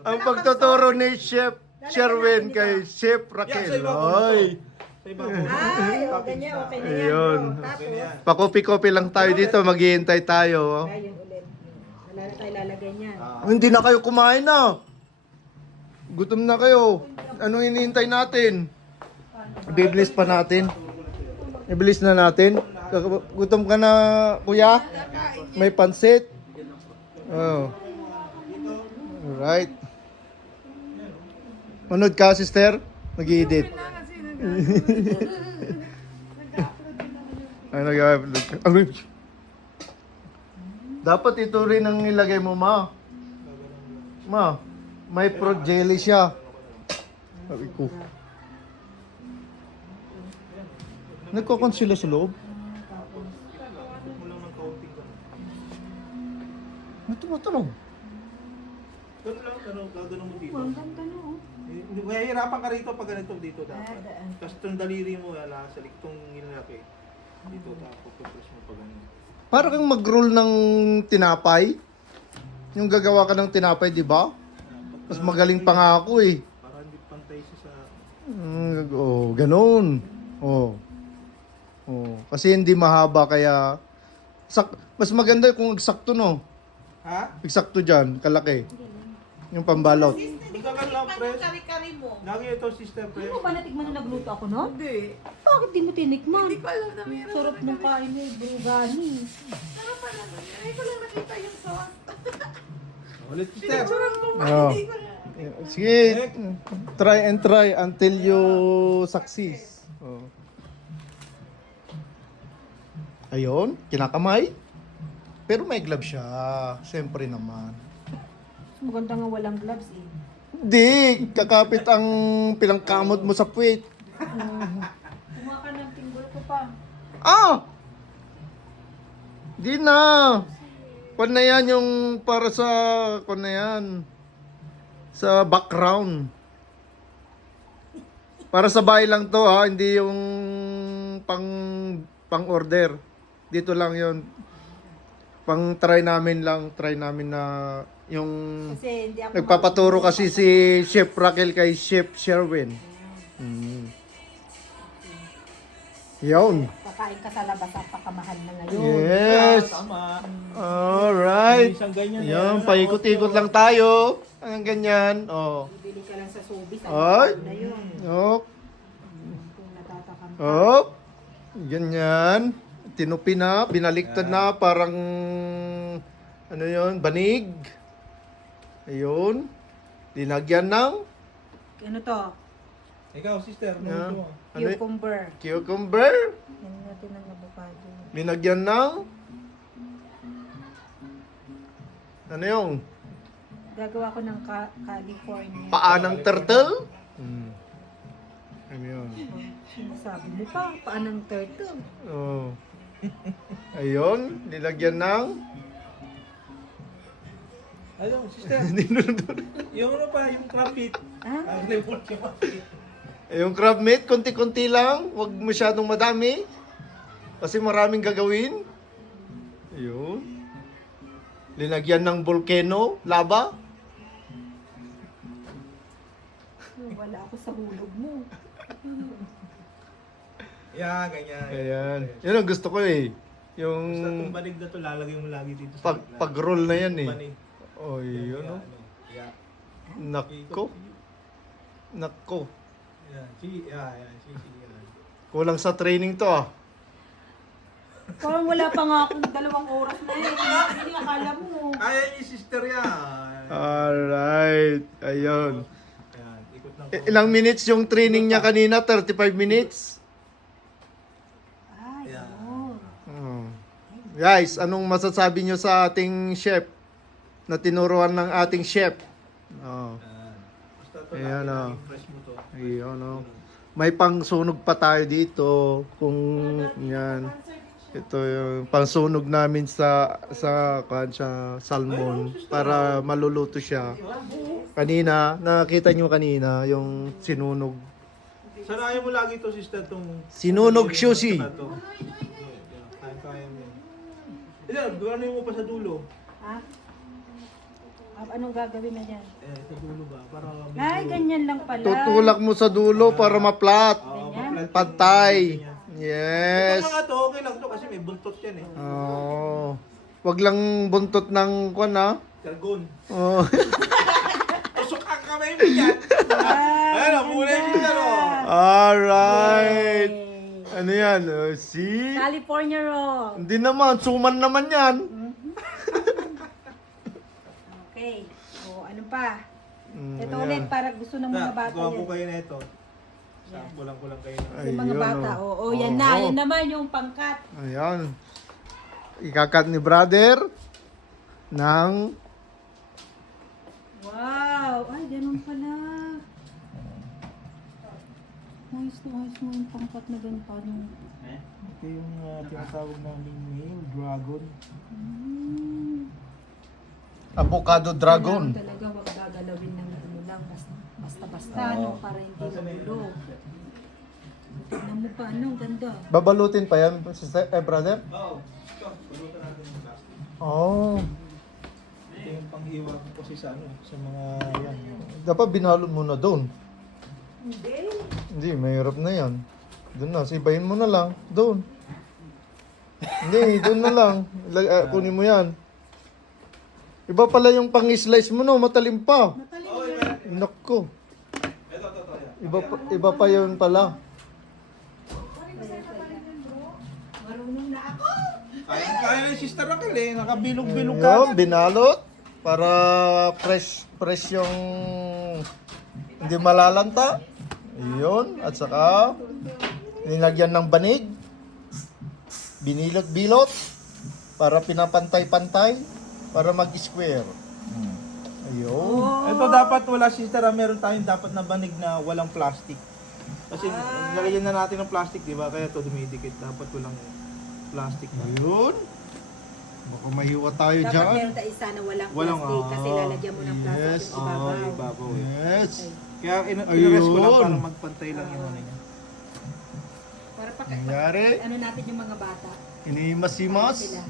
Ang pagtuturo ni Chef Sherwin kay Chef Yeah, sa Raquel. iba po. Ay, Sa iba po. Ay, ganyan, okay na yan. Ayun. bro. Okay na yan. pakopi-kopi lang tayo dito. Maghihintay tayo. Oh. Ayun ulit. Wala na tayo lalagay niyan. Hindi na kayo kumain na. Gutom na kayo. Anong hinihintay natin? Ibibilis pa natin. Ibilis na natin. Gutom ka na, kuya? May pansit? Oh. Alright. Manood ka, sister? Mag-i-edit. Ay, nag-upload ka. Ay, dapat ito rin ang nilagay mo, ma. Ma, may fruit jelly siya. Sabi ko. Nagkakon sila sa loob? Ano tumatanog? Ganun lang, gagano mo dito. Ang ganda no. Hindi, mahihirapan ka rito pag ganito dito dapat. Tapos itong daliri mo, wala sa liktong ginalaki. Dito tapos press mo pag ganito. Para kang mag-roll ng tinapay. Yung gagawa ka ng tinapay, di ba? Mas magaling pa nga ako eh. Para hindi pantay siya sa... Ganun. Oh. Kasi hindi mahaba kaya mas maganda kung eksakto no. Ha? Eksakto diyan, kalaki. Yung pambalot. Magkagal lang press. Kari-kari mo. Lagi ito sister Hindi press. mo ba natikman nung nagluto ako no? Hindi. Bakit di mo tinikman? Hindi ko alam na meron. Sarap ng kain ni Brugani. Sarap pala nun. Hindi ko lang nakita yung sauce. Ulit sister. Sarap mo ba? Oh. Hindi ko lang. Sige, try and try until you succeed. Oh. Ayun, kinakamay. Pero may glove siya. Siyempre naman. Maganda nga walang gloves eh. Hindi, kakapit ang pilangkamot mo sa puwit. Kumuha ka ng pinggol ko pa. Ah! Di na. Kung na yan yung para sa, kung na yan, sa background. Para sa bahay lang to ha, hindi yung pang order. Dito lang yon. Pang try namin na yung Kasi hindi ako nagpapaturo kasi si Chef Raquel kay Chef Sherwin. Yun. kakain ka sa labas ang pakamahal na ngayon. Yes. Tama. Alright. Isang ganyan. Yan, paikot-ikot lang tayo. Ang ganyan. Oh. Bibili ka lang sa Sobeys. Ay. Na yun. Oh. Kung natatakam ka. Oh. Ganyan. Tinupi na, binaliktad na, parang ano yon, banig. Ayun. Linagyan ng Ano to? Ikaw sister, Yeah. ano mo? ano, Cucumber. cucumber. Yan natin ang avocado. Linagyan ng ano yung Gagawa ko ng California. paa ng turtle. Ano yun? Sinasabi mo pa, paan ng turtle. Oh. Ayun, nilagyan ng Ano, sister? Yung ano pa, yung crab meat. Ah? Ang report yung crab meat. yung crab meat, konti-konti lang, huwag masyadong madami. Kasi maraming gagawin. Ayun. Linagyan ng volcano, lava. Wala ako sa hulog mo. Yeah, ganyan. Ayan. Yun ang gusto ko eh. Yung Basta itong banig na to, lalagay mo lagi dito sa gitna. pag-roll na yan eh. Banig. Oh, yun oh. Yeah. Nako. Nako. Yeah, yeah. Kulang sa training to ah. Parang wala pa nga akong 2 oras na yun. Hindi akala mo. Kaya niyo sister yan. Alright. Ayun. Yan, ikot ng Ilang minutes yung training niya kanina? 35 minutes? Ay, Yeah. oo. Oh. Guys, anong masasabi nyo sa ating chef? Na tinuruan ng ating chef? Oh. Basta ito, Ayan, lagi oh. fresh mo to. Ayun, oh. May pangsunog pa tayo dito. Kung yan. Ito yung pangsunog namin sa salmon para maluluto siya. Kanina, nakita nyo kanina yung sinunog. Sanayin mo lagi to sister tong Sinunog sushi. Kaya mo yan. Ito, gawin mo pa sa dulo. Ha? Anong gagawin na dyan? Sa dulo ba? Para Ay, ganyan lang pala. Tutulak mo sa dulo para maplat. Ganyan. Pantay. Itong Yes. mga to, okay lang to kasi may buntot yan eh. Oh. Wag lang buntot ng kwan ha. Dragon. Oh. Tusok ang kamay mo yan. Ayan o, muna yung sister o. Alright. Ano yan? See? California roll. Hindi naman. Suman naman yan. Okay. O, ano pa? Ito ayan. ulit para gusto ng mga bata Gawa po yan. kayo na ito. Sample lang kayo. Yung mga Ayun, bata. oh. Oo, yan na. Oo. Yan naman yung pangkat. Ayan. Ikakat ni brother ng Wow! Ay, ganun pala. Ayos mo yung pangkat na ganun pa. Ito yung tinatawag namin male dragon. avocado dragon. Kailangan talaga wag gagalawin ng ano lang. Basta-basta, no? Para hindi magulo. Tignan mo pa, ano? Ang ganda. Babalutin pa yan, sister, brother? Oo. Ito, pulutan natin yung plastic. Oh. Ito yung panghiwa ko kasi sa ano, sa mga yan. Dapat binalot mo na doon. Hindi. Hindi, mahirap na yan. Doon na, sibayin mo na lang. Doon. Hindi, doon na lang. Kunin mo yan. Iba pala yung pang-slice mo, no? Matalim pa. Oh, iba. Nako. Ito. Iba pa yun pala. Marunong na ako. Kaya na yung sister Raquel eh, nakabilog-bilog ka. Yun, binalot. Para fresh yung hindi malalanta. Yun. At saka, nilagyan ng banig. Binilot-bilot. Para pinapantay-pantay. Para mag-square. Ayun. Ito dapat wala sister, meron tayong dapat na banig na walang plastic. Kasi nalagyan na natin ng plastic, di ba? Kaya to dumidikit. Dapat walang plastic. Ayun. Baka mahiwa tayo Dapat dyan. meron tayo sana walang Walang, plastic kasi lalagyan mo ng plastic yes. sa ibabaw. Ibabaw eh. Yes. Kaya inarest ko lang Ayun. para magpantay lang yung ano niya. Para pa Nangyari. ano natin yung mga bata. Inimas-imas. Sila.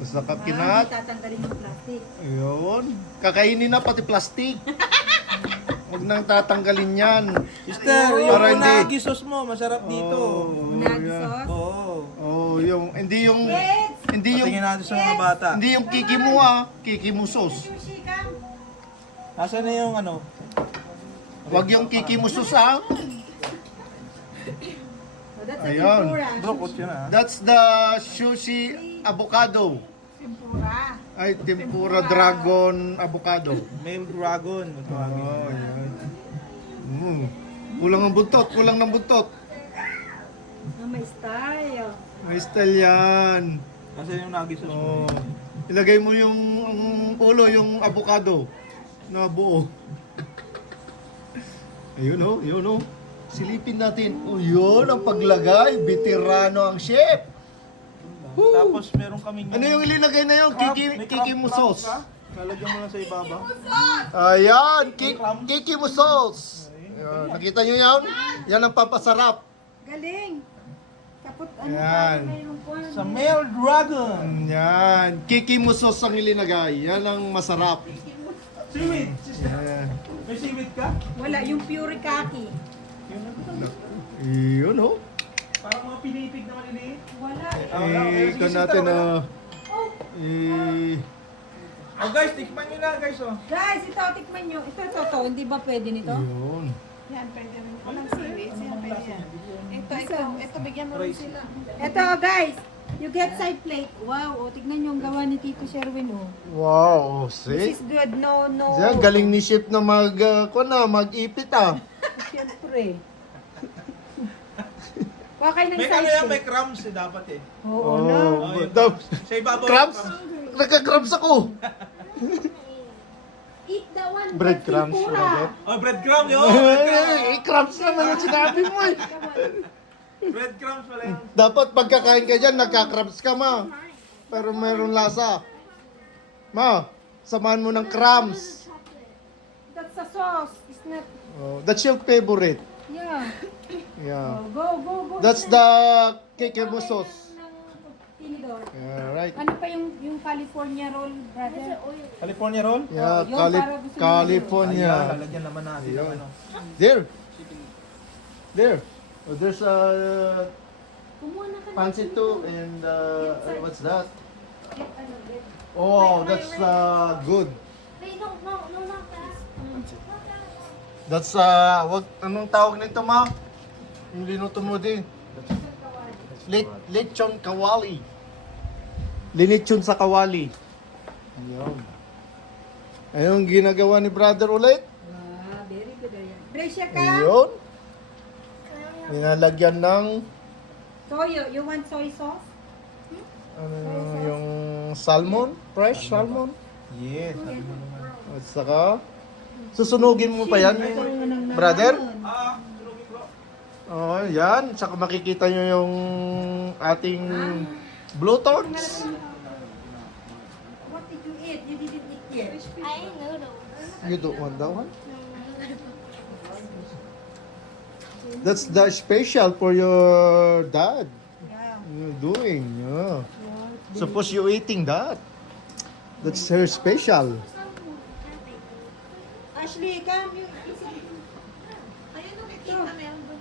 Tapos Hindi nakakinat. tatanggalin yung plastic. Ayun. Kakainin na pati plastic. Huwag nang tatanggalin yan. Sister, yung Para hindi. unagi sauce mo, masarap dito. Oh, Unagi yeah. sauce. Oo. Oh, yung hindi yung hindi yung Patingin natin sa mga bata. hindi yung kiki mo kiki mo sauce. Sushi ka. Nasaan na yung ano? Huwag yung kiki mo sauce Oh, that's a Ayun. tempura. Bro, coach yun ah. That's the sushi avocado. Tempura. Ay, tempura dragon avocado. Male dragon. Ito Oh, yan. Kulang ng buntot, kulang ng buntot. Ah, may style. May style yan. Nasaan yung nagi sauce Oh. mo? Ilagay mo yung ulo, yung avocado na buo. Ayun oh, yun oh. Silipin natin. Oh, yun ang paglagay. Veterano ang chef. Woo! Tapos meron kaming Ano yung ilinagay na yun? Kiki mo sauce. Lalagyan mo lang sa ibabaw. Ayan, kiki mo sauce. Ayan, nakita nyo yan? Yan ang papasarap. Galing. Tapos ano Yan. pa mayroon po? Sa male dragon. Yan, kiki mo sauce ang ilinagay. Yan ang masarap. Seaweed. Sister, Ayan. may seaweed ka? Wala, yung pure kaki. Yun oh. Parang mga pinipig na maliliit. Wala. Ika natin Oh guys, tikman nyo na guys oh. Guys, ito, tikman nyo. Ito. Hindi ba pwede nito? Yun. Yan, pwede rin. Walang seaweed. Yan, pwede yan. Ito, bigyan mo rin sila. Ito, guys. You get side plate. Wow, tignan nyo ang gawa ni Tito Sherwin, oh. Wow, This see? is good. No. Yan, galing ni chef na mag-ipit Siyempre. Kuha kayo ng May side ano yan, plate. may crumbs eh dapat eh. Oo, no. Oh, yung crumbs. Sa ibabaw. Crumbs? yung crumbs. Nagka-crumbs ako. Eat the one. Breadcrumbs, tempura. brother. Oh, breadcrumb yun. Breadcrumb. Crumbs naman yung sinabi mo eh. Breadcrumbs pala yun. Dapat pagkakain ka dyan, nagka-crumbs ka ma. Pero meron lasa. Ma, samahan mo ng crumbs. That's a sauce. It's not... Oh, that's your favorite. Yeah. Yeah. Oh, go. That's the kiki mo sauce. Tinidor. Alright. Ano pa yung California roll, brother? California roll? Yeah, Yung para gusto niyo California. Ayan, lalagyan naman natin ng ano. There. There. Oh, there's a Kumuha na ka pancit too and what's that? Oh, that's good. That's wag anong tawag nito ma? Yung linuto mo din. Lechon kawali. Linechon sa kawali. Ayun. Ayun ginagawa ni brother ulit. Ah, very good. Ayan. Brescia ka? Ayun. Nilalagyan ng Toyo, you want soy sauce? yung salmon, fresh salmon. Yes. sabi mo naman. At saka susunugin mo pa yan, brother. Oh, yan. Saka makikita nyo yung ating blowtorch. What did you eat? You didn't eat yet. You don't want that one? That's the special for your dad. Yeah. You're doing. Yeah. Suppose you eating that. That's her special. Ashley, come.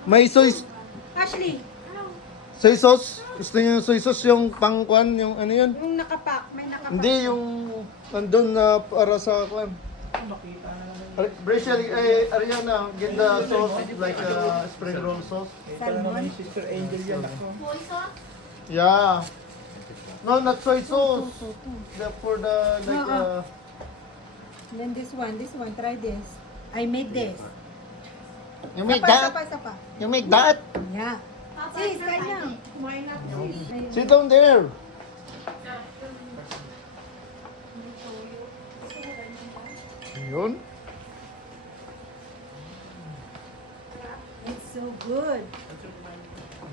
May soy Ashley, sauce. Gusto niyo yung soy sauce yung pangkwan, yung ano yun? yung nakapak, may nakapak. Hindi yung nandun na para sa kwan. Brescia, Ariana, get the sauce like spring roll sauce. Ito naman yung Sister Angel yan. Ako. Yeah. No, not soy sauce. For the like Then this one, try this. I made this. you make Sapa, that? sapa. You make that? Yeah. Sis, kanya. Sit down there. Yun. It's so good.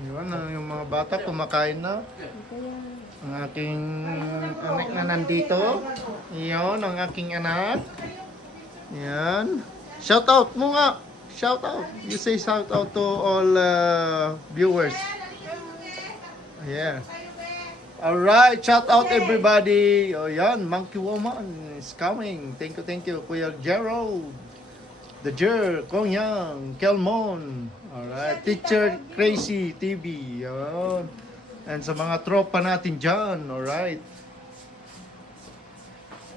Yun, yung mga bata kumakain na. Ang aking anak na nandito. Yun, ang aking anak. Yan. Shout out mo nga. Shout out. You say shout out to all viewers. Yeah. Alright, shout out everybody. O yan, Monkey Woman is coming. Thank you, Kuya Gerald. The Jer, Kongyang, Kelmon. Alright, Teacher Crazy TV. Yan. And sa mga tropa natin dyan. Alright.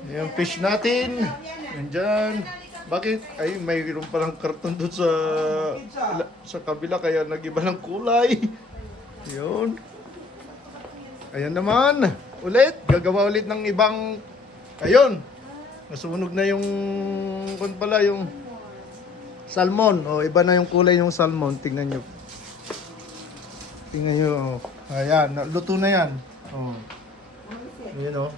Yung fish natin. Nandyan. Bakit? Ay, mayroon palang karton doon sa kabila kaya nag-iba ng kulay. Yun. Ayan naman. Ulit. Gagawa ulit ng ibang... Ayun. Nasunog na yung... Kung pala yung... Salmon. O, iba na yung kulay yung salmon. Tingnan nyo. Tingnan nyo. Oh. Ayan. Luto na yan. Oh. Ayan o.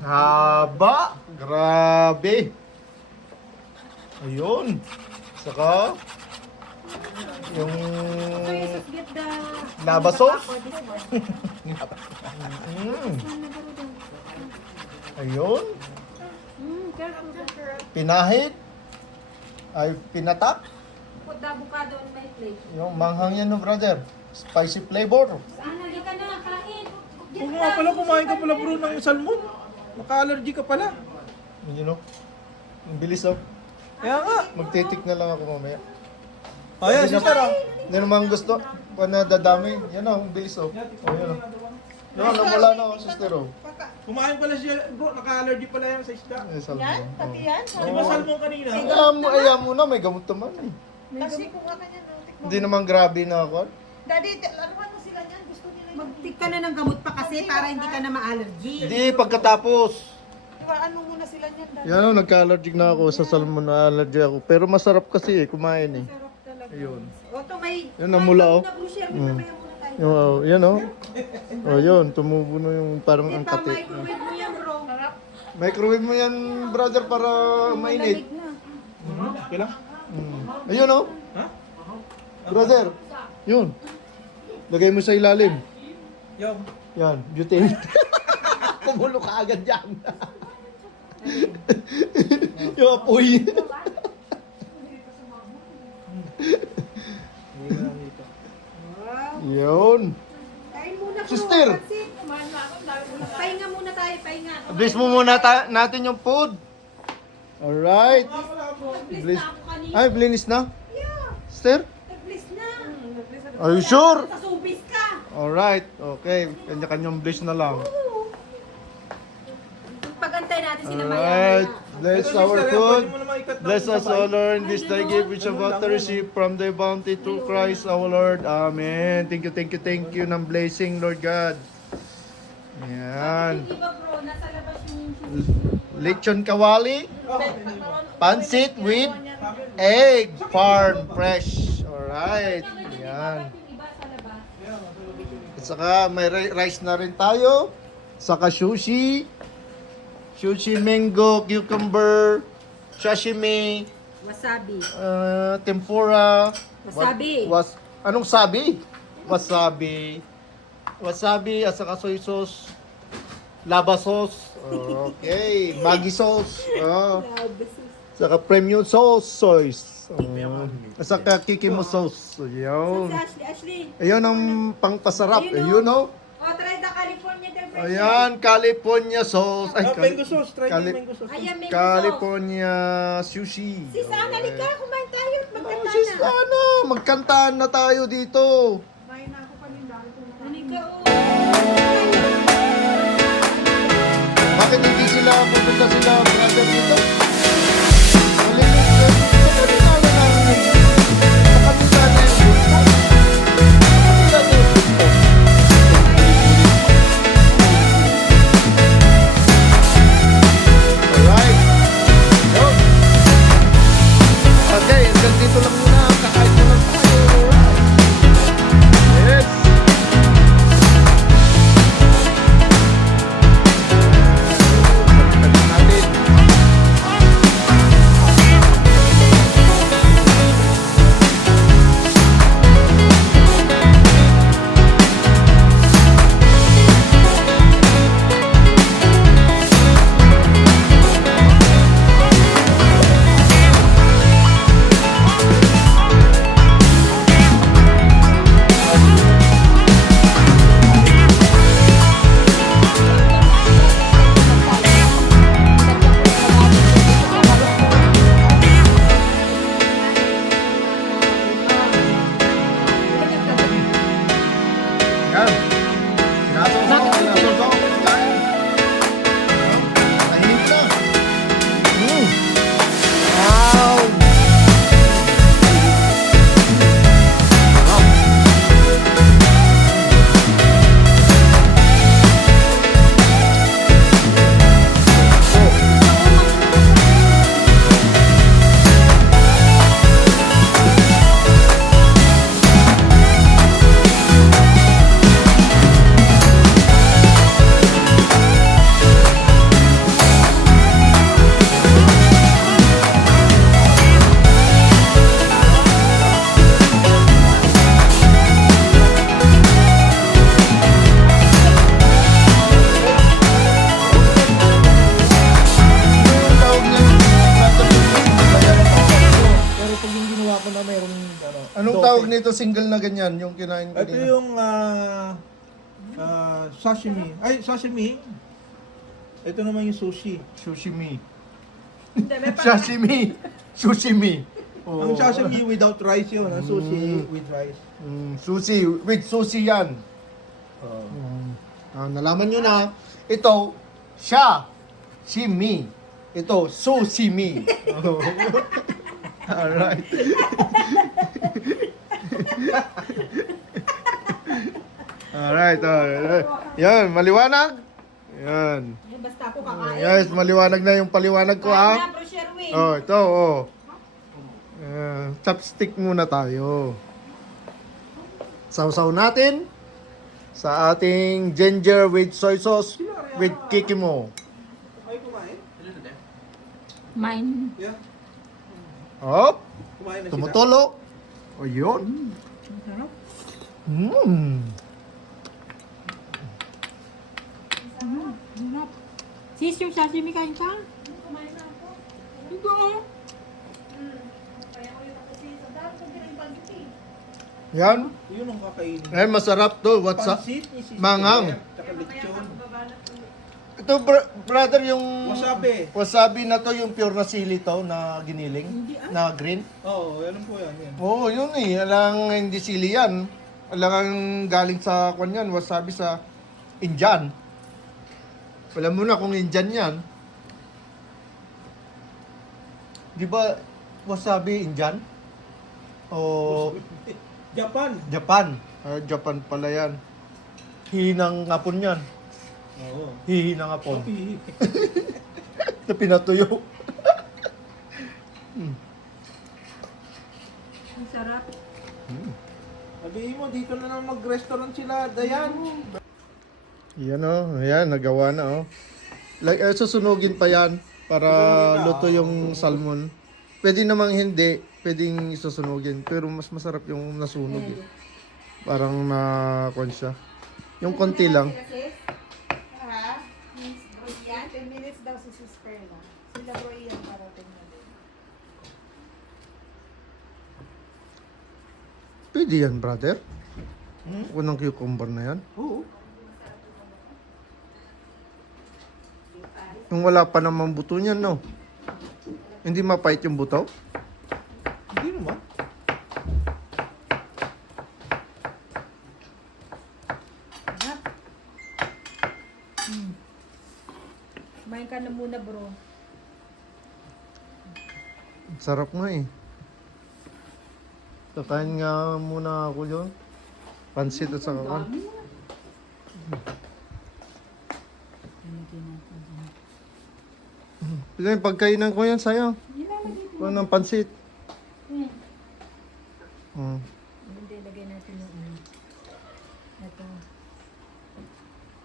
Haba. Grabe. Ayun. Saka... Yung... Get the Lava sauce? for this one. Ayun. Careful. Pinahid. Ay, pinatak. Put the avocado on my plate. Yung manghang yan no, brother. Spicy flavor. Ano, di ka na, kain. Kung nga pala, kumain ka pala bro ng salmon. Naka-allergy ka pala. You know? Ang bilis oh. Kaya nga. Magtitik na lang ako mamaya. Ayan, Hindi sister. Hindi naman gusto. Kung nadadami. Yan oh, ang bilis oh. Oh, yan oh. Yan, wala na ako, sister oh. Kumain pala siya, bro. Naka-allergy pala yan sa isda. Eh, salmon. Yan, pati yan. Di ba salmon kanina? Ayaw mo na, may gamot naman eh. Kasi kung ano yan, tikman Hindi naman grabe na ako. Daddy, laruan mo sila niyan. Gusto nila yan. Mag-take ka na ng gamot pa kasi para hindi ka na ma-allergy. Hindi, pagkatapos. Iwaan mo muna sila niyan, Daddy. Yan oh, nagka-allergic na ako sa salmon na allergy ako. Pero masarap kasi eh, kumain eh. Sarap talaga. Ayun. Oto, may... Yan, namula, oh. Na brochure, may mamaya muna tayo. Yung, yan oh. Oh, yun, tumubo na yung parang ang Ito, kati. microwave mo yan, bro. Microwave mo yan, brother, para mainit. Malamig na. Okay lang? Ayun oh. Ha? Brother, yun. Lagay mo sa ilalim. Yo. Yan, butane. Kumulo ka agad yan. Yung apoy. Hindi ko lang dito. Wow. Yun. Kain muna po. Sister. Pansit. Pahinga muna tayo, pahinga. Bless mo muna natin yung food. Alright. Nag-bless Bless. na ako kanina. Ay, blinis na? Yeah, Sister? nag-bless na. Are you sure? Sa subis ka. Alright. Okay. Kanya-kanyang bless na lang. Pagantay natin sila Alright. maya-maya. Bless Ito, our sister, food. pwede mo naman ikat na Bless yung us, sabay. O Lord, in this thy gift which about to receive from thy bounty through Christ our Lord. Amen. Thank you ng blessing, Lord God. Yan. Yung iba bro, nasa labas yung Lechon kawali, pansit with egg, farm fresh. Alright. Yan. yung iba sa labas. At saka may rice na rin tayo. Saka sushi. Sushi, mango, cucumber, sashimi, Wasabi. tempura. Wasabi. Anong sabi? Wasabi. Wasabi at saka soy sauce. Lava sauce. Okay. Maggi sauce. Saka premium sauce. Soy. At saka kikimo sauce. Ayun. Ashley. Ayun ang pangpasarap. Ayun o. Oh, try the California del Fresco. Ayan, California sauce. Ay, Mango sauce, try yung mango sauce. Ayan, mango sauce. California sushi. Sis, halika, kumain tayo at Oh, magkanta sis, na. ano, magkantaan na tayo dito. Halika, oh. Bakit hindi sila pupunta sila brother dito? Alright. Yo. Okay, hanggang dito lang muna. Kakain mo lang tayo. Alright. Yes. Balik natin. Yan. Sinasaw-saw. Kain. Tahimik na. Wow. Pero pag yung ginawa ko na mayroong ano. Anong dope. tawag nito single na ganyan? Yung kinain ko Ito yung sashimi. Ay, sashimi. Ito naman yung sushi. Sushimi. Sashimi. Sushimi. Oh. Ang sashimi without rice yun. Ang sushi with rice. Sushi. With sushi yan. Nalaman nyo na. Ito, siya. Si me. Ito, sushimi. Oh. Alright. Alright. Yan, maliwanag. Yan. Basta ako kakain. Yes, maliwanag na yung paliwanag ko Kain ha. na, Bro Sherwin. Oh, ito, oh. Chopstick muna tayo. Sausaw natin sa ating ginger with soy sauce with kikimo. Ay, kumain? Mine. Yeah. Hop, Kumain na sila. tumutulo. O yun. Sis, yung sashimi kain ka? Kumain na ako. Hindi. Kaya ko yung tapos sa dami ko din yung pansit eh. Yan. Yun ang kakainin. Ay, masarap to. What's up? Pansit ni Sister Mangang. Claire, tsaka lechon. Ito, brother, yung Wasabi. wasabi na to, yung pure na sili to, na giniling, na green. Oo, yan po yan. Yan. Oo, yun eh. Alang hindi sili yan. Alang galing sa kwan yan, wasabi sa Indian. Alam mo na kung Indian yan. Di ba wasabi Indian? O Japan. Japan? Japan pala yan. Hinang ngapon yan. Oo. Hihinang ngapon. Kapi. Na pinatuyo. Ang sarap. Sabihin mo, dito na lang mag-restaurant sila, Dayan. Yan o, ayan, nagawa na o. Like, susunugin pa yan para luto yung salmon. Pwede namang hindi, pwedeng susunugin. Pero mas masarap yung nasunog eh. Parang na-con siya. Yung konti lang. Ha? Bro Ian? 10 minutes daw si Sister na. Sila Bro Ian parating na din. Pwede yan, brother. Hmm? Unang cucumber na yan. Oo. Yung wala pa namang buto niyan, no? Hindi mapait yung buto? Hindi naman. Kumain ka na muna, bro. Sarap nga eh. Kakain nga muna ako yun. Pansit at saka kan. Ito yung pagkainan ko yan, sayang. Kuha ng pansit. Hindi, lagay natin yung ano. Ito.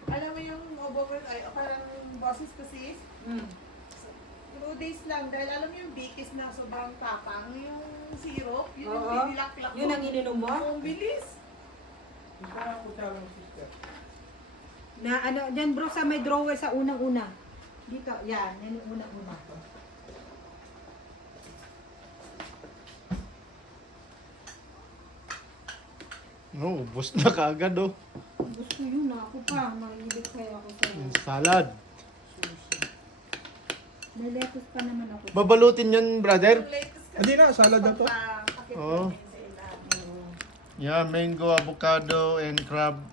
Alam mo yung overall, ay, parang boses ko sis? 2 days lang, dahil alam mo yung bikis na sobrang tapang, yung syrup, yun yung Oo. binilaklak Yun ang ininom mo? Ang bilis. Isa na po siya lang, Sister. Na ano, dyan bro, sa may drawer sa unang-una. Dito, yan yung unang-una. No, ubos na kaagad oh. Gusto yun, ako pa. Mahilig kaya ako sa Yung salad. May lettuce pa naman ako. Babalutin yun, brother. Latest Hindi na, salad na to. pakit Oo. sa ilalim. Yeah, mango, avocado, and crab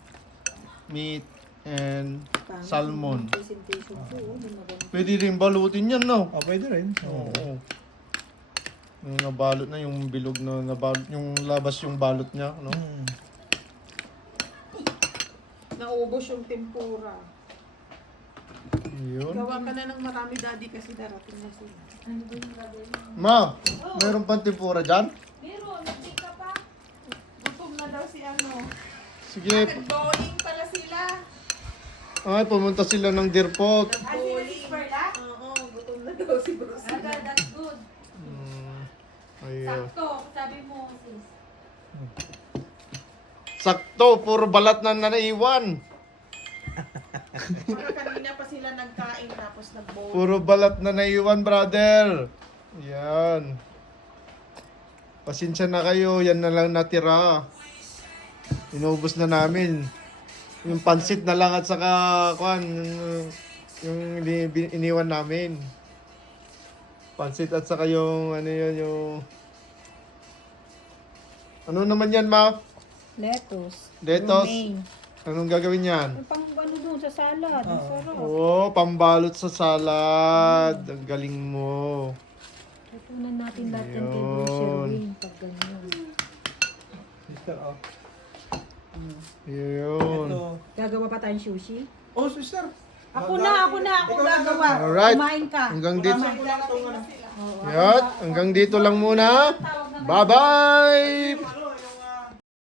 meat, and salmon. Presentation ko, may maganda. Pwede rin balutin yan, no? Oh, pwede rin. Oo. Yung nabalot na, yung bilog na nabalot, yung labas yung balot niya, no? Hmm. Naubos yung tempura. Yun. Gawa ka na ng marami daddy kasi darating na sila. Ma, meron pang tempura dyan? Meron, hindi ka pa. Gutom na daw si ano. Sige. Nag-bowling pala sila. Ay, pumunta sila ng Deerpot. Bowling. Oo, gutom na daw si Bruce. That's good. Ayun. Sakto, sabi mo, sis. Sakto, puro balat na naiwan. Para kanina pa sila nagkain tapos nag-bowling. Puro balat na naiwan, brother. Yan. Pasensya na kayo, yan na lang natira. Inubos na namin. Yung pansit na lang at saka, kuan, yung iniwan namin. Pansit at saka yung, ano yun, yung... Ano naman yan, ma? Lettuce. Lettuce. Romaine. Anong gagawin yan? Yung pang ano doon sa salad. Ang sarap. Oo, pambalot sa salad. Ang galing mo. Tutunan natin lahat ng kay Ayun. Bro Sherwin pag ganyan. Sister, oh. Yun. Ito. Gagawa pa tayong sushi? Oh, sister. Ako na, ako gagawa. Alright. Kumain ka. Hanggang dito. Kulang to, ano. Hanggang dito lang muna. Bye-bye!